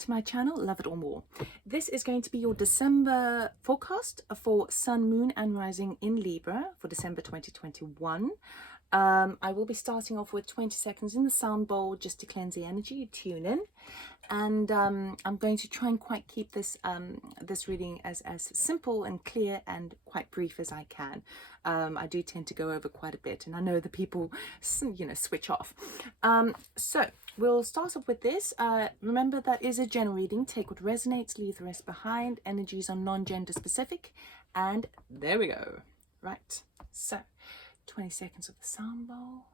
to my channel, Love It or More. This is going to be your December forecast for Sun, Moon and Rising in Libra for December 2021. I will be starting off with 20 seconds in the sound bowl just to cleanse the energy, tune in. And I'm going to try and quite keep this this reading as simple and clear and quite brief as I can. I do tend to go over quite a bit, and I know the people, you know, switch off. So we'll start off with this. Remember, that is a general reading. Take what resonates, leave the rest behind. Energies are non-gender specific. And there we go. Right. So 20 seconds of the sound bowl.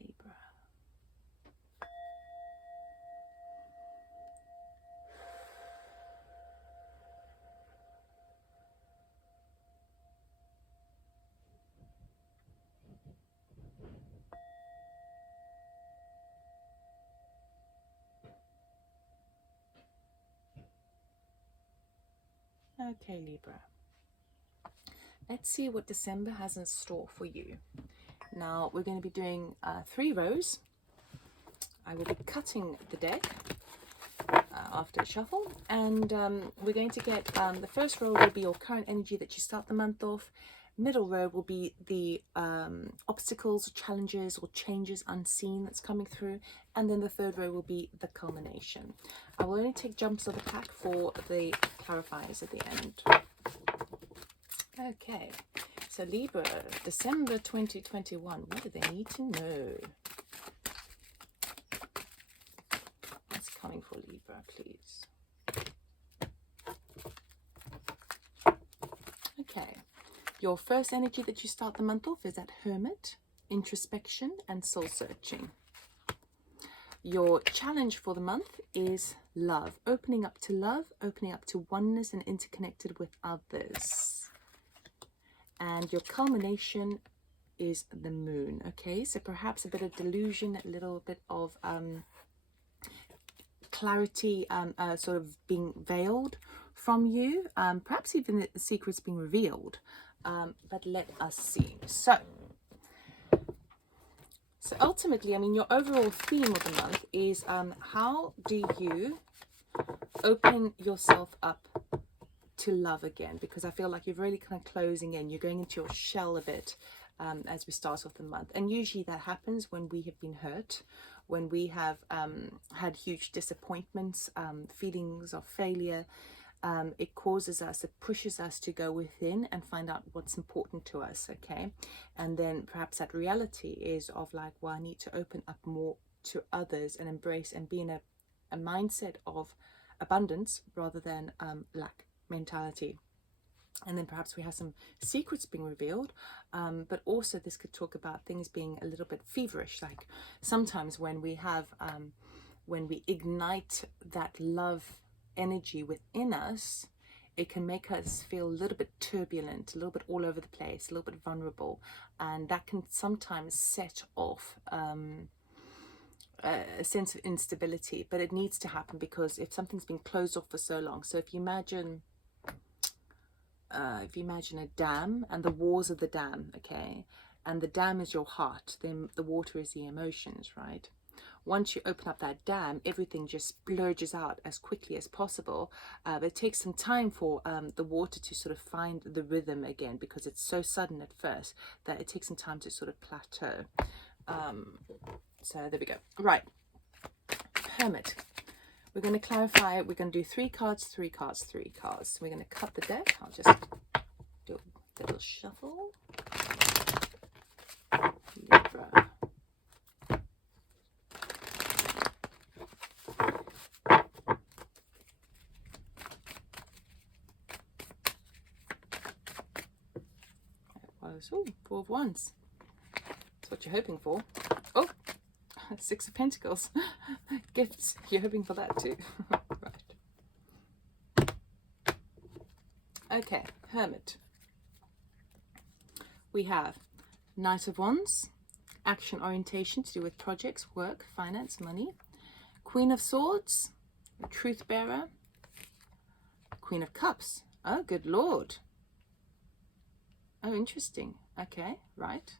Libra. Okay, Libra. Let's see what December has in store for you. Now, we're going to be doing 3 rows. I will be cutting the deck after a shuffle, and we're going to get the first row will be your current energy that you start the month off. Middle row will be the obstacles, challenges, or changes unseen that's coming through, and then the third row will be the culmination. I will only take jumps of the pack for the clarifiers at the end. Okay, so Libra, December 2021, what do they need to know? What's coming for Libra, please? Okay, your first energy that you start the month off is that Hermit, introspection and soul searching. Your challenge for the month is love, opening up to oneness and interconnected with others. And your culmination is the Moon. Okay, so perhaps a bit of delusion, a little bit of clarity sort of being veiled from you, perhaps even the secrets being revealed, but let us see. So ultimately, I mean, your overall theme of the month is how do you open yourself up to love again, because I feel like you're really kind of closing in, you're going into your shell a bit as we start off the month. And usually that happens when we have been hurt, when we have had huge disappointments, feelings of failure. It causes us, it pushes us to go within and find out what's important to us, okay? And then perhaps that reality is of like, well, I need to open up more to others and embrace and be in a mindset of abundance rather than lack mentality. And then perhaps we have some secrets being revealed, but also this could talk about things being a little bit feverish. Like sometimes when we have when we ignite that love energy within us, it can make us feel a little bit turbulent, a little bit all over the place, a little bit vulnerable, and that can sometimes set off a sense of instability. But it needs to happen, because if something's been closed off for so long, so if you imagine a dam and the walls of the dam, okay, and the dam is your heart, then the water is the emotions, right? Once you open up that dam, everything just splurges out as quickly as possible. But it takes some time for the water to sort of find the rhythm again, because it's so sudden at first that it takes some time to sort of plateau. So there we go. Right, Hermit. We're going to clarify, we're going to do 3 cards, 3 cards, 3 cards. So we're going to cut the deck. I'll just do a little shuffle. Libra. Oh, 4 of Wands. That's what you're hoping for. Oh, 6 of Pentacles. Gifts. You're hoping for that too. Right. Okay, Hermit. We have Knight of Wands, action orientation to do with projects, work, finance, money. Queen of Swords, a truth bearer. Queen of Cups. Oh, good Lord. Oh, interesting. Okay, right.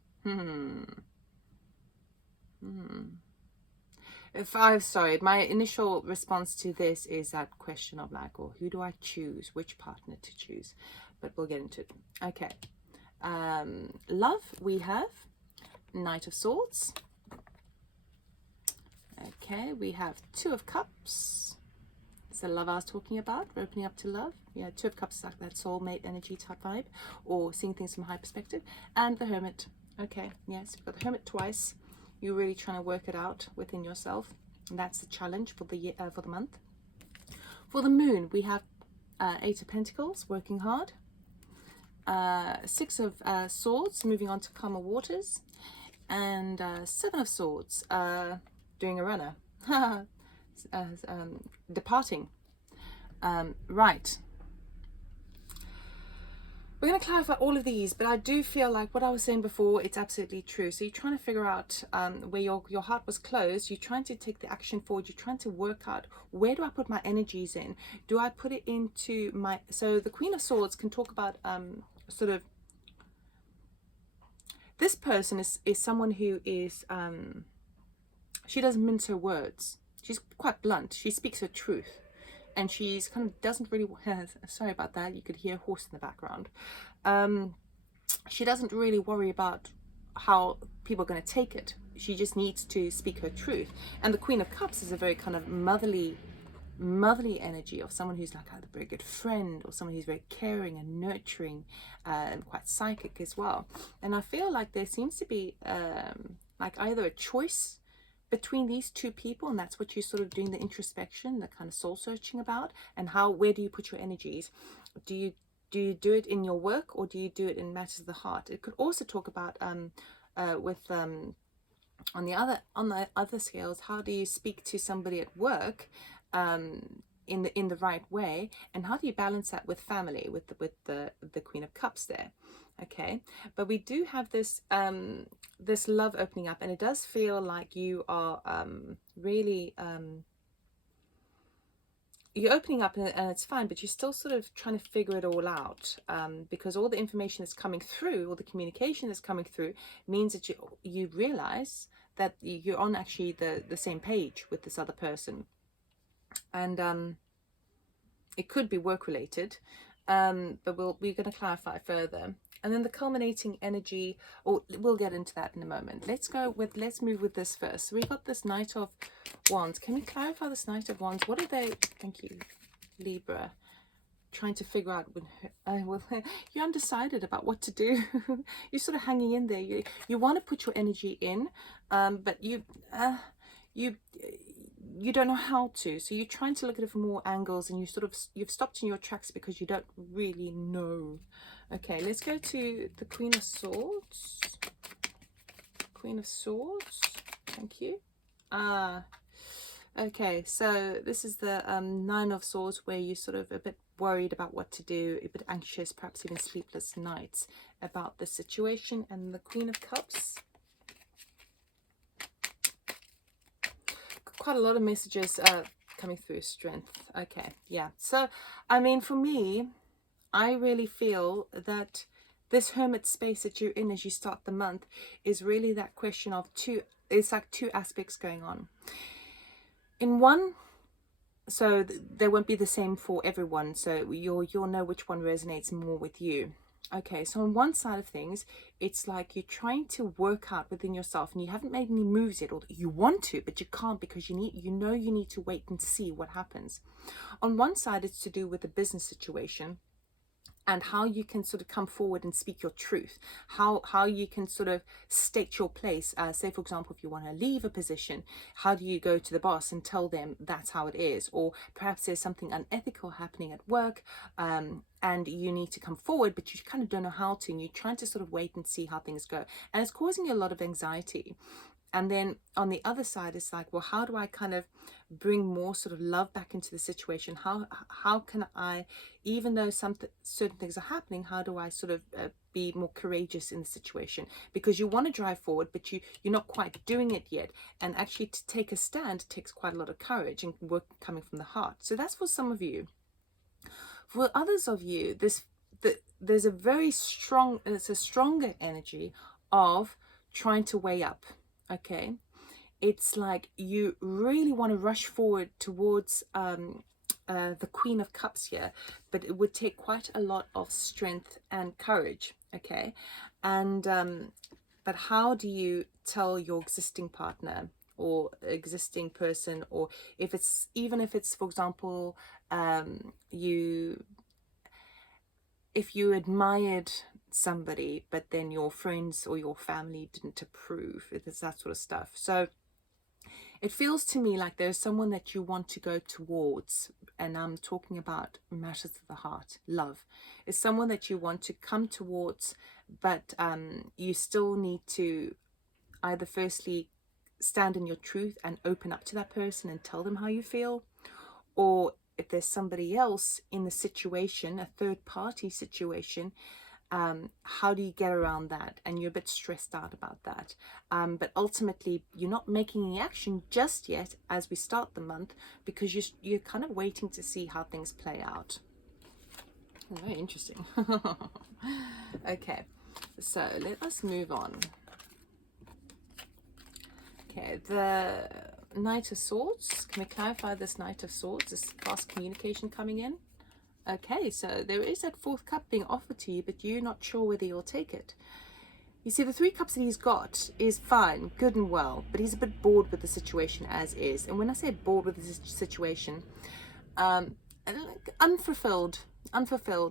Sorry, my initial response to this is that question of like, well, who do I choose? Which partner to choose? But we'll get into it. Okay. Love, we have Knight of Swords. Okay, we have Two of Cups. It's the love I was talking about. We're opening up to love. Yeah, Two of Cups is like that soulmate energy type vibe, or seeing things from a high perspective. And the Hermit. Okay, yes, we've got the Hermit twice. You're really trying to work it out within yourself, and that's the challenge for the year, for the month. For the Moon, we have Eight of Pentacles, working hard. Six of Swords, moving on to calmer waters, and Seven of Swords, doing a runner. Departing. Right. We're going to clarify all of these, but I do feel like what I was saying before, it's absolutely true. So you're trying to figure out where your heart was closed. You're trying to take the action forward. You're trying to work out, where do I put my energies in? Do I put it into my... So the Queen of Swords can talk about sort of... This person is someone who is... she doesn't mince her words. She's quite blunt. She speaks her truth. And she's kind of doesn't really... Sorry about that. You could hear a horse in the background. She doesn't really worry about how people are going to take it. She just needs to speak her truth. And the Queen of Cups is a very kind of motherly energy of someone who's like a very good friend, or someone who's very caring and nurturing, and quite psychic as well. And I feel like there seems to be like either a choice between these two people, and that's what you're sort of doing the introspection, the kind of soul searching about, and where do you put your energies? Do you do it in your work, or do you do it in matters of the heart? It could also talk about on the other scales, how do you speak to somebody at work in the right way, and how do you balance that with family, with the Queen of Cups there? Okay, but we do have this this love opening up, and it does feel like you are really you're opening up, and it's fine, but you're still sort of trying to figure it all out, because all the information that's coming through, all the communication that's coming through, means that you realize that you're on actually the same page with this other person. And it could be work related, but we're going to clarify further. And then the culminating energy, or we'll get into that in a moment. Let's move with this first. So we've got this Knight of Wands. Can we clarify this Knight of Wands? What are they? Thank you, Libra. Trying to figure out well, you're undecided about what to do. You're sort of hanging in there. You want to put your energy in, but you don't know how to. So you're trying to look at it from all angles, and you've stopped in your tracks because you don't really know. Okay, let's go to the Queen of Swords. Queen of Swords. Thank you. Okay, so this is the Nine of Swords, where you're sort of a bit worried about what to do, a bit anxious, perhaps even sleepless nights about the situation. And the Queen of Cups. Quite a lot of messages coming through. Strength. Okay, yeah. So, I mean, for me, I really feel that this hermit space that you're in as you start the month is really that question of it's like two aspects going on. In one, so they won't be the same for everyone, so you'll know which one resonates more with you. Okay, so on one side of things, it's like you're trying to work out within yourself, and you haven't made any moves yet, or you want to, but you can't, because you need to wait and see what happens. On one side, it's to do with the business situation, and how you can sort of come forward and speak your truth, how you can sort of state your place. Say, for example, if you want to leave a position, how do you go to the boss and tell them that's how it is? Or perhaps there's something unethical happening at work, and you need to come forward, but you kind of don't know how to, and you're trying to sort of wait and see how things go, and it's causing you a lot of anxiety. And then on the other side, it's like, well, how do I kind of bring more sort of love back into the situation? How can I, even though certain things are happening, how do I sort of be more courageous in the situation? Because you want to drive forward, but you're not quite doing it yet. And actually, to take a stand takes quite a lot of courage and work coming from the heart. So that's for some of you. For others of you, there's a very strong, it's a stronger energy of trying to weigh up. Okay, it's like you really want to rush forward towards the Queen of Cups here, but it would take quite a lot of strength and courage, okay? And but how do you tell your existing partner or existing person, or if it's, even if it's, for example, if you admired somebody but then your friends or your family didn't approve, it's that sort of stuff. So it feels to me like there's someone that you want to go towards, and I'm talking about matters of the heart. Love is someone that you want to come towards, but you still need to either firstly stand in your truth and open up to that person and tell them how you feel, or if there's somebody else in the situation, a third party situation, how do you get around that? And you're a bit stressed out about that. But ultimately, you're not making any action just yet as we start the month, because you're kind of waiting to see how things play out. Oh, very interesting. Okay, so let us move on. Okay, the Knight of Swords. Can we clarify this Knight of Swords? Is fast communication coming in? Okay, so there is that fourth cup being offered to you, but you're not sure whether you'll take it. You see, the 3 cups that he's got is fine, good and well, but he's a bit bored with the situation as is. And when I say bored with the situation, unfulfilled.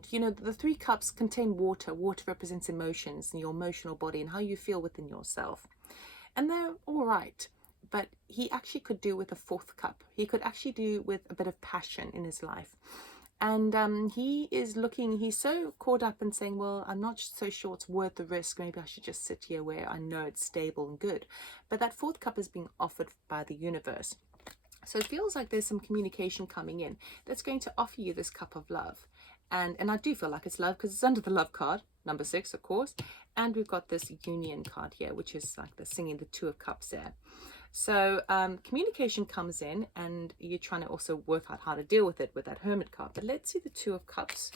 You know, the 3 cups contain water. Water represents emotions and your emotional body and how you feel within yourself. And they're all right, but he actually could do with a 4th cup. He could actually do with a bit of passion in his life. And he is looking, he's so caught up in saying, well, I'm not so sure it's worth the risk. Maybe I should just sit here where I know it's stable and good. But that 4th cup is being offered by the universe. So it feels like there's some communication coming in that's going to offer you this cup of love. And I do feel like it's love because it's under the love card, number 6, of course. And we've got this union card here, which is like the singing the 2 of cups there. So communication comes in, and you're trying to also work out how to deal with it with that Hermit card. But let's see the 2 of Cups.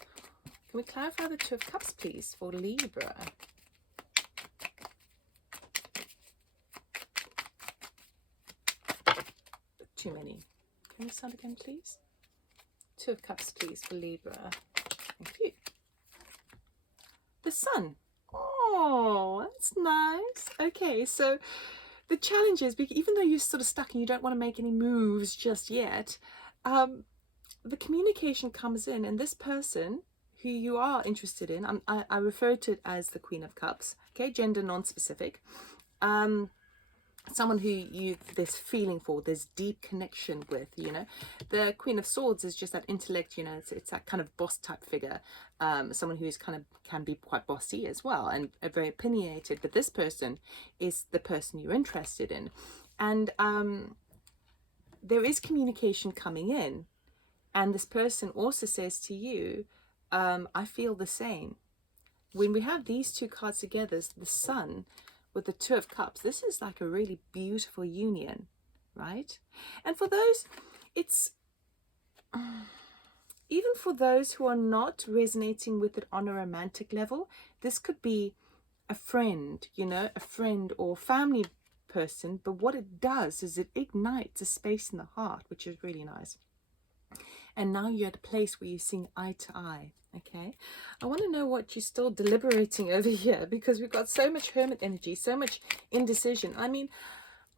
Can we clarify the 2 of Cups, please, for Libra? Too many. Can we start again, please? 2 of Cups, please, for Libra. Thank you. The Sun. Oh, that's nice. Okay, so the challenge is, even though you're sort of stuck and you don't want to make any moves just yet, the communication comes in, and this person who you are interested in, I refer to it as the Queen of Cups, okay, gender non-specific, someone who there's feeling for, there's deep connection with, you know. The Queen of Swords is just that intellect, you know, it's that kind of boss type figure, someone who's kind of can be quite bossy as well and very opinionated. But this person is the person you're interested in, and there is communication coming in, and this person also says to you, I feel the same. When we have these 2 cards together, the Sun with the 2 of Cups, this is like a really beautiful union, right? And for those, it's even for those who are not resonating with it on a romantic level, this could be a friend, you know, a friend or family person. But what it does is it ignites a space in the heart, which is really nice. And now you're at a place where you're seeing eye to eye. Okay, I want to know what you're still deliberating over here, because we've got so much Hermit energy, so much indecision. I mean,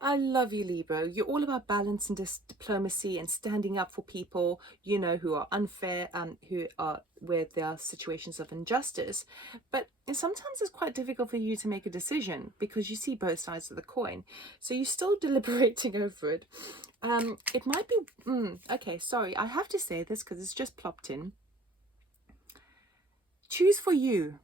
I love you, Libra. You're all about balance and diplomacy and standing up for people, you know, who are unfair, who are where there are situations of injustice. But sometimes it's quite difficult for you to make a decision because you see both sides of the coin. So you're still deliberating over it. It might be, okay, sorry, I have to say this because it's just plopped in. Choose for you.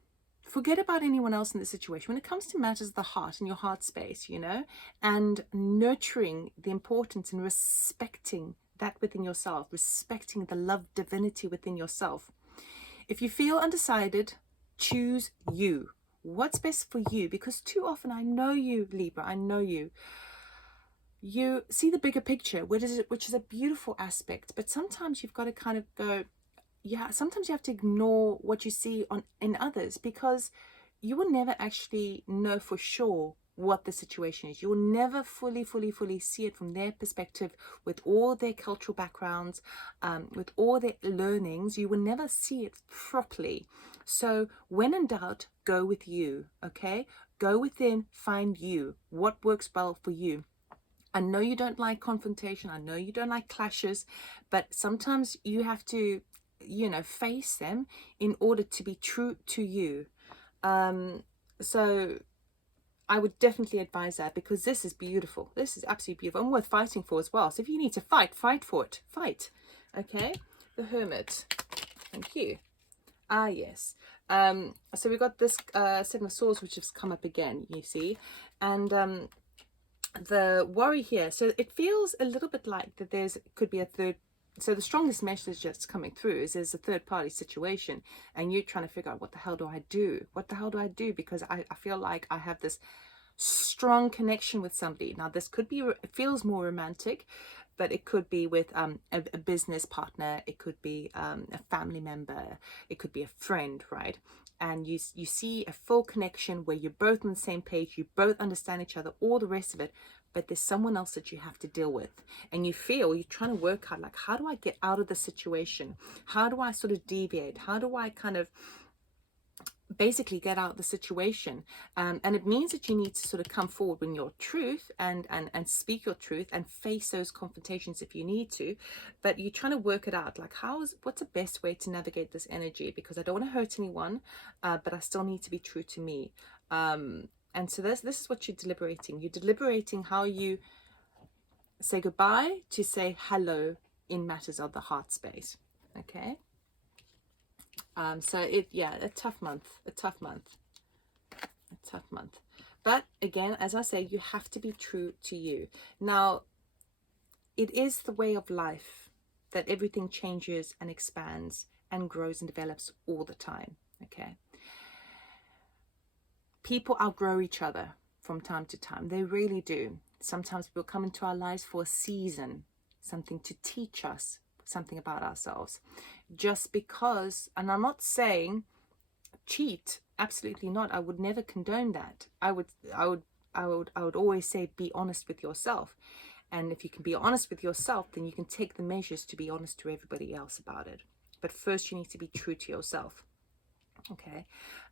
Forget about anyone else in the situation. When it comes to matters of the heart and your heart space, you know, and nurturing the importance and respecting that within yourself, respecting the love divinity within yourself. If you feel undecided, choose you. What's best for you? Because too often, I know you, Libra, I know you. You see the bigger picture, which is a beautiful aspect, but sometimes you've got to kind of go, yeah, sometimes you have to ignore what you see in others, because you will never actually know for sure what the situation is. You'll never fully see it from their perspective, with all their cultural backgrounds, with all their learnings. You will never see it properly. So when in doubt, go with you, okay? Go within, find you, what works well for you. I know you don't like confrontation. I know you don't like clashes, but sometimes you have to, you know, face them in order to be true to you. So I would definitely advise that, because this is beautiful. This is absolutely beautiful and worth fighting for as well. So if you need to fight for it. Fight. Okay. The Hermit. Thank you. Ah, yes. So we got this Seven of Swords, which has come up again, you see. And the worry here. So it feels a little bit like that could be a third. So the strongest message that's coming through is there's a third party situation, and you're trying to figure out, what the hell do I do? What the hell do I do? Because I feel like I have this strong connection with somebody. Now this could be, it feels more romantic, but it could be with a business partner, it could be a family member, it could be a friend, right? And you see a full connection where you're both on the same page, you both understand each other, all the rest of it, but there's someone else that you have to deal with, and you feel you're trying to work out, like, how do I get out of the situation? How do I sort of deviate? How do I kind of basically get out of the situation? And it means that you need to sort of come forward with your truth and speak your truth and face those confrontations if you need to, but you're trying to work it out, like, what's the best way to navigate this energy, because I don't want to hurt anyone, but I still need to be true to me. And so this is what you're deliberating how you say goodbye to say hello in matters of the heart space. Okay. So a tough month. But again, as I say, you have to be true to you. Now, it is the way of life that everything changes and expands and grows and develops all the time. Okay. People outgrow each other from time to time. They really do. Sometimes people come into our lives for a season, something to teach us something about ourselves. Just because, and I'm not saying cheat, absolutely not. I would never condone that. I would always say, be honest with yourself. And if you can be honest with yourself, then you can take the measures to be honest to everybody else about it. But first you need to be true to yourself. Okay.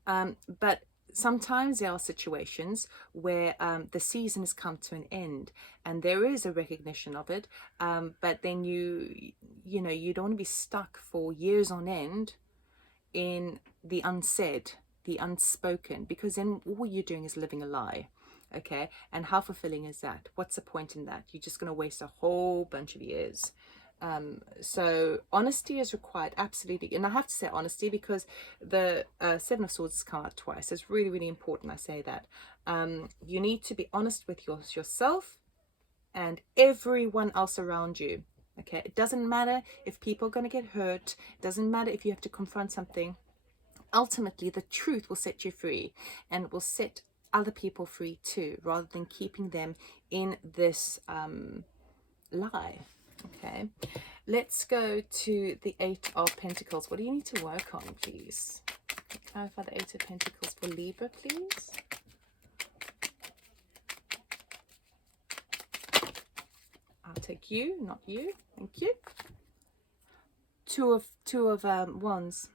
But sometimes there are situations where the season has come to an end, and there is a recognition of it, but then you don't want to be stuck for years on end in the unsaid, the unspoken, because then all you're doing is living a lie. Okay. And how fulfilling is that? What's the point in that? You're just going to waste a whole bunch of years. So honesty is required, absolutely. And I have to say honesty, because the Seven of Swords has come out twice. It's really, really important I say that. You need to be honest with yourself and everyone else around you. Okay, it doesn't matter if people are going to get hurt. It doesn't matter if you have to confront something. Ultimately, the truth will set you free, and will set other people free too, rather than keeping them in this lie. Okay, let's go to the Eight of Pentacles. What do you need to work on, please? Clarify the Eight of Pentacles for Libra, please. I'll take you, not you. Thank you. Two of Wands.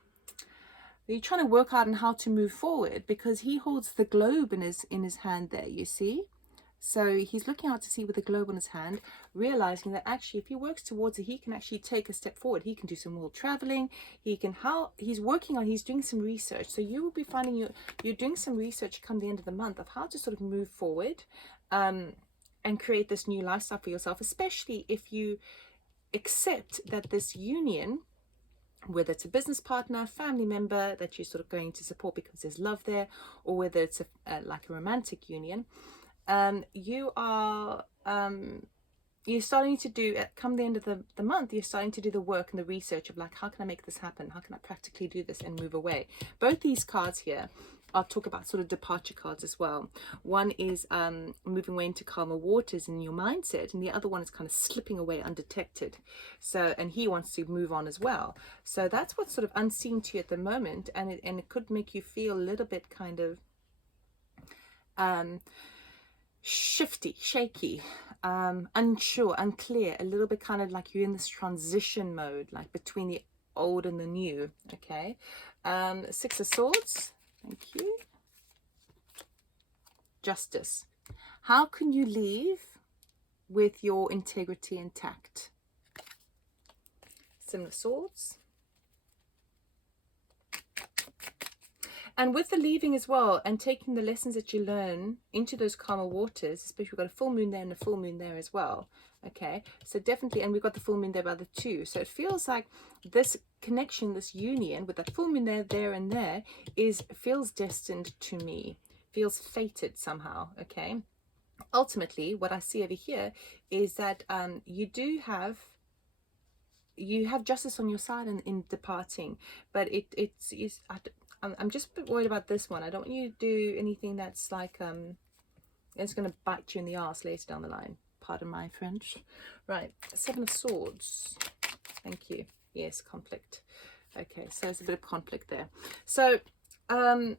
You're trying to work out on how to move forward, because he holds the globe in his hand there, you see. So he's looking out to see with the globe on his hand, realizing that actually if he works towards it, he can actually take a step forward. He can do some more traveling. He's doing some research. So you will be finding you're doing some research come the end of the month of how to sort of move forward and create this new lifestyle for yourself, especially if you accept that this union, whether it's a business partner, family member that you're sort of going to support because there's love there, or whether it's like a romantic union, you're starting to do, come the end of the month, you're starting to do the work and the research of, like, how can I make this happen? How can I practically do this and move away? Both these cards here, I'll talk about sort of departure cards as well. One is moving away into calmer waters in your mindset, and the other one is kind of slipping away undetected. So, and he wants to move on as well. So that's what's sort of unseen to you at the moment, and it could make you feel a little bit kind of shifty, shaky, unsure, unclear, a little bit kind of like you're in this transition mode, like between the old and the new. Okay. Six of Swords. Thank you. Justice. How can you leave with your integrity intact? Seven of Swords. And with the leaving as well, and taking the lessons that you learn into those calmer waters, especially we've got a full moon there and a full moon there as well. Okay, so definitely, and we've got the full moon there by the 2. So it feels like this connection, this union with that full moon there and there feels destined to me, feels fated somehow. Okay, ultimately, what I see over here is that you have justice on your side in departing, but I'm just a bit worried about this one. I don't want you to do anything that's like it's going to bite you in the ass later down the line. Pardon my French. Right, Seven of Swords. Thank you. Yes, conflict. Okay, so there's a bit of conflict there. So I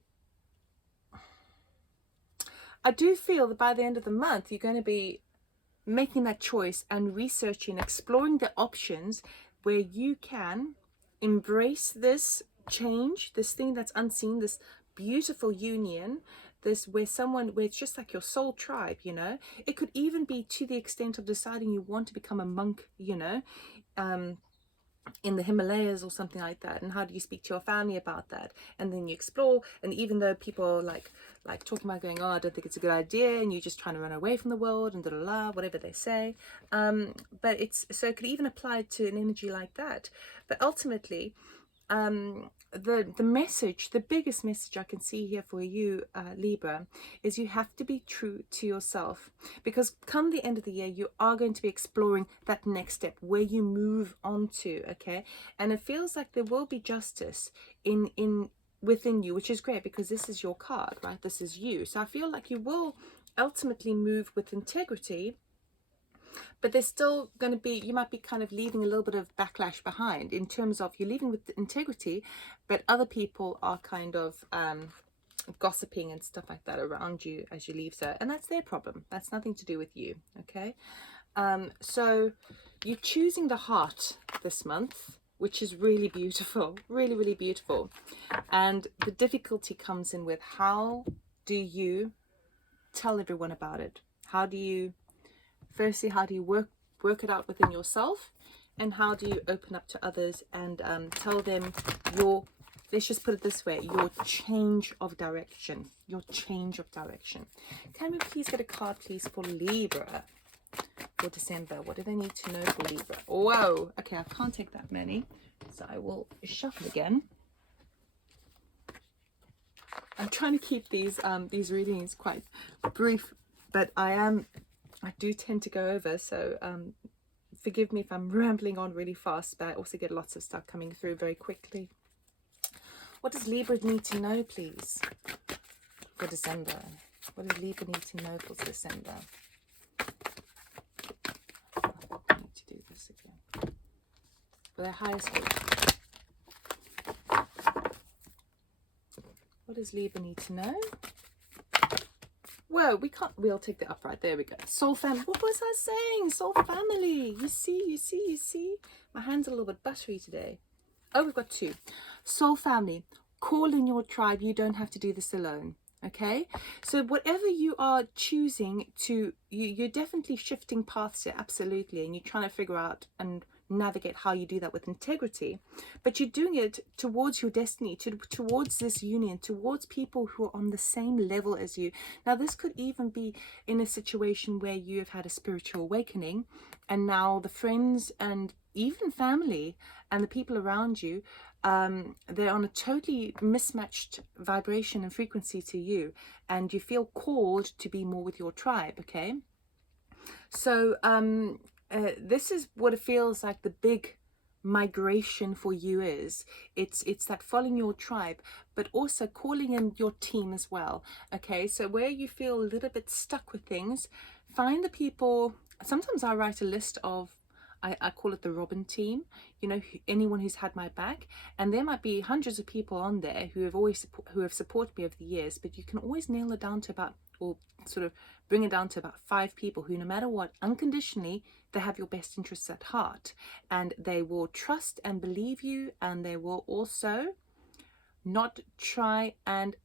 do feel that by the end of the month you're going to be making that choice and researching, exploring the options where you can embrace this change, this thing that's unseen, this beautiful union, this where it's just like your soul tribe, you know. It could even be to the extent of deciding you want to become a monk, you know, in the Himalayas or something like that. And how do you speak to your family about that? And then you explore, and even though people are like talking about going, oh, I don't think it's a good idea, and you're just trying to run away from the world and whatever they say, but it could even apply to an energy like that. But ultimately, the message, the biggest message I can see here for you, Libra, is you have to be true to yourself, because come the end of the year you are going to be exploring that next step where you move on to. Okay, and it feels like there will be justice within you, which is great because this is your card, right? This is you. So I feel like you will ultimately move with integrity, but there's still going to be, you might be kind of leaving a little bit of backlash behind, in terms of you're leaving with integrity, but other people are kind of gossiping and stuff like that around you as you leave. So, and that's their problem. That's nothing to do with you. Okay. So you're choosing the heart this month, which is really beautiful, really, really beautiful. And the difficulty comes in with, how do you tell everyone about it? How do you work it out within yourself, and how do you open up to others and tell them let's just put it this way, your change of direction. Can we please get a card, please, for Libra for December? What do they need to know for Libra? Whoa, okay, I can't take that many, so I will shuffle again. I'm trying to keep these readings quite brief, but I do tend to go over, so forgive me if I'm rambling on really fast, but I also get lots of stuff coming through very quickly. What does Libra need to know, please, for December? What does Libra need to know for December? I need to do this again. For their highest good. What does Libra need to know? Whoa, we'll take the upright. There we go. Soul family. What was I saying? Soul family. You see. My hand's a little bit buttery today. Oh, we've got 2. Soul family. Call in your tribe. You don't have to do this alone. Okay? So whatever you are choosing to, you're definitely shifting paths here. Absolutely. And you're trying to figure out and navigate how you do that with integrity, but you're doing it towards your destiny, towards this union, towards people who are on the same level as you. Now this could even be in a situation where you have had a spiritual awakening, and now the friends and even family and the people around you, they're on a totally mismatched vibration and frequency to you, and you feel called to be more with your tribe. Okay, so this is what it feels like the big migration for you is. It's that following your tribe, but also calling in your team as well. Okay, so where you feel a little bit stuck with things, find the people. Sometimes I write a list of, I call it the Robyn team, you know, anyone who's had my back, and there might be hundreds of people on there who have supported me over the years, but you can always nail it down to about or sort of bring it down to about 5 people who, no matter what, unconditionally, they have your best interests at heart, and they will trust and believe you, and they will also not try and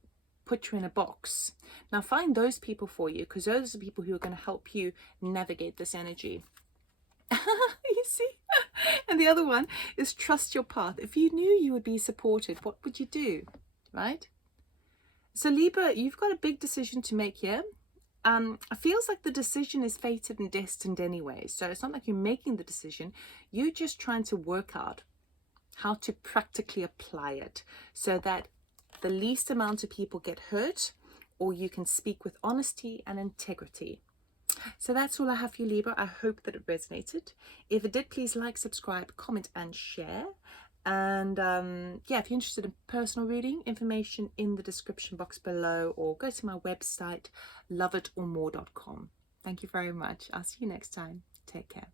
put you in a box. Now find those people for you, because those are the people who are going to help you navigate this energy. You see? And the other one is trust your path. If you knew you would be supported, what would you do? Right? So Libra, you've got a big decision to make here. It feels like the decision is fated and destined anyway. So it's not like you're making the decision. You're just trying to work out how to practically apply it so that the least amount of people get hurt, or you can speak with honesty and integrity. So that's all I have for you, Libra. I hope that it resonated. If it did, please like, subscribe, comment, and share. And yeah, if you're interested in personal reading, information in the description box below, or go to my website, loveItOrMore.com. Thank you very much. I'll see you next time. Take care.